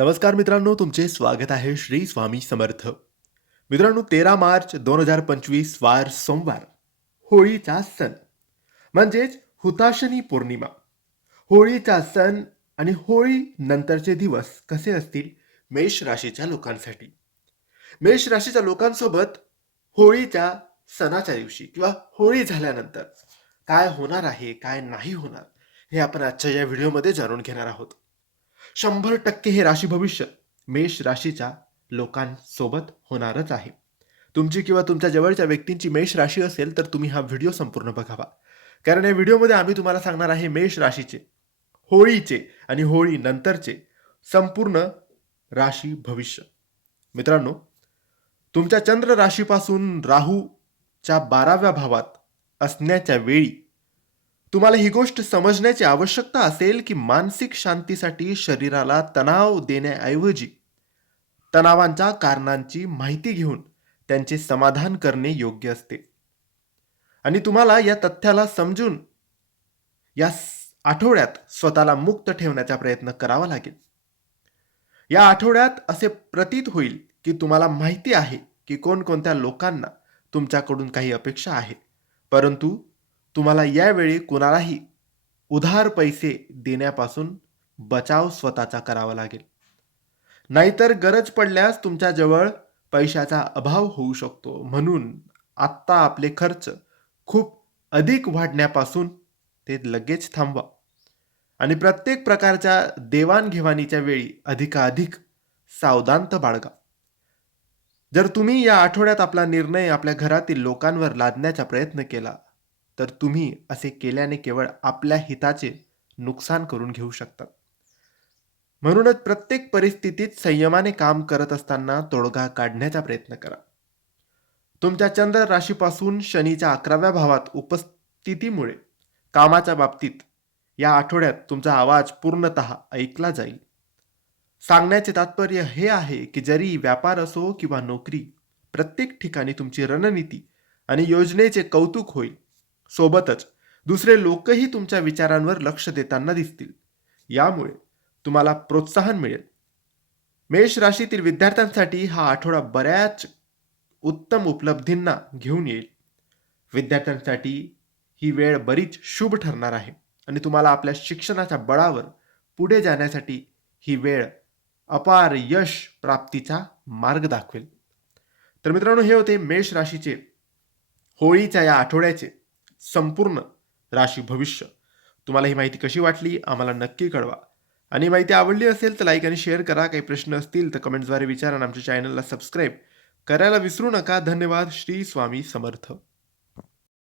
नमस्कार मित्रांनो तुमचे स्वागत आहे श्री स्वामी समर्थ. मित्रांनो तेरा मार्च दोन हजार पंचवीस वार सोमवार होळीचा सण. म्हणजेच हुताशनी पौर्णिमा. होळीचा सण आणि होळी नंतरचे दिवस कसे असतील? मेष राशीच्या लोकांसाठी. मेष राशीच्या लोकांसोबत होळीच्या सणाच्या दिवशी किंवा होळी झाल्यानंतर काय होणार आहे काय नाही होणार हे आपण आजच्या या व्हिडिओमध्ये जाणून घेणार आहोत. शंभर टक्के हे राशी भविष्य मेष राशीच्या लोकांसोबत होणारच आहे. तुमची किंवा तुमच्या जवळच्या व्यक्तींची मेष राशी असेल तर तुम्ही हा व्हिडिओ संपूर्ण बघावा. कारण या व्हिडिओमध्ये आम्ही तुम्हाला सांगणार आहे मेष राशीचे होळीचे आणि होळी नंतरचे संपूर्ण राशी भविष्य. मित्रांनो तुमच्या चंद्र राशीपासून राहूच्या बाराव्या भावात असण्याच्या वेळी तुम्हाला ही गोष्ट समजण्याची आवश्यकता असेल की मानसिक शांतीसाठी शरीराला तणाव देण्याऐवजी तणावांच्या कारणांची माहिती घेऊन त्यांचे समाधान करणे योग्य असते. आणि तुम्हाला या तथ्याला समजून या आठवड्यात स्वतःला मुक्त ठेवण्याचा प्रयत्न करावा लागेल. या आठवड्यात असे प्रतीत होईल की तुम्हाला माहिती आहे की कोणकोणत्या लोकांना तुमच्याकडून काही अपेक्षा आहे. परंतु तुम्हाला यावेळी कुणालाही उधार पैसे देण्यापासून बचाव स्वतःचा करावा लागेल. नाहीतर गरज पडल्यास तुमच्याजवळ पैशाचा अभाव होऊ शकतो. म्हणून आत्ता आपले खर्च खूप अधिक वाढण्यापासून ते लगेच थांबवा. आणि प्रत्येक प्रकारच्या देवाणघेवाणीच्या वेळी अधिकाधिक सावधानत बाळगा. जर तुम्ही या आठवड्यात आपला निर्णय आपल्या घरातील लोकांवर लादण्याचा प्रयत्न केला तर तुम्ही असे केल्याने केवळ आपल्या हिताचे नुकसान करून घेऊ शकता म्हणूनच प्रत्येक परिस्थितीत संयमाने काम करत असताना तोडगा काढण्याचा प्रयत्न करा. तुमच्या चंद्र राशीपासून शनीच्या अकराव्या भावात उपस्थितीमुळे कामाच्या बाबतीत या आठवड्यात तुमचा आवाज पूर्णतः ऐकला जाईल. सांगण्याचे तात्पर्य हे आहे की जरी व्यापार असो किंवा नोकरी प्रत्येक ठिकाणी तुमची रणनीती आणि योजनेचे कौतुक होईल. सोबतच दुसरे लोकही तुमच्या विचारांवर लक्ष देताना दिसतील. यामुळे तुम्हाला प्रोत्साहन मिळेल. मेष राशीतील विद्यार्थ्यांसाठी हा आठवडा बऱ्याच उत्तम उपलब्धींना घेऊन येईल. विद्यार्थ्यांसाठी ही वेळ बरीच शुभ ठरणार आहे आणि तुम्हाला आपल्या शिक्षणाच्या बळावर पुढे जाण्यासाठी ही वेळ अपार यश प्राप्तीचा मार्ग दाखवेल. तर मित्रांनो हे होते मेष राशीचे होळीच्या या आठवड्याचे संपूर्ण राशी भविष्य. तुम्हाला ही माहिती कशी वाटली आम्हाला नक्की कळवा. आणि माहिती आवडली असेल तर लाईक आणि शेअर करा. काही प्रश्न असतील तर कमेंट्सद्वारे विचारा आणि आमच्या चॅनलला सबस्क्राईब करायला विसरू नका. धन्यवाद. श्री स्वामी समर्थ.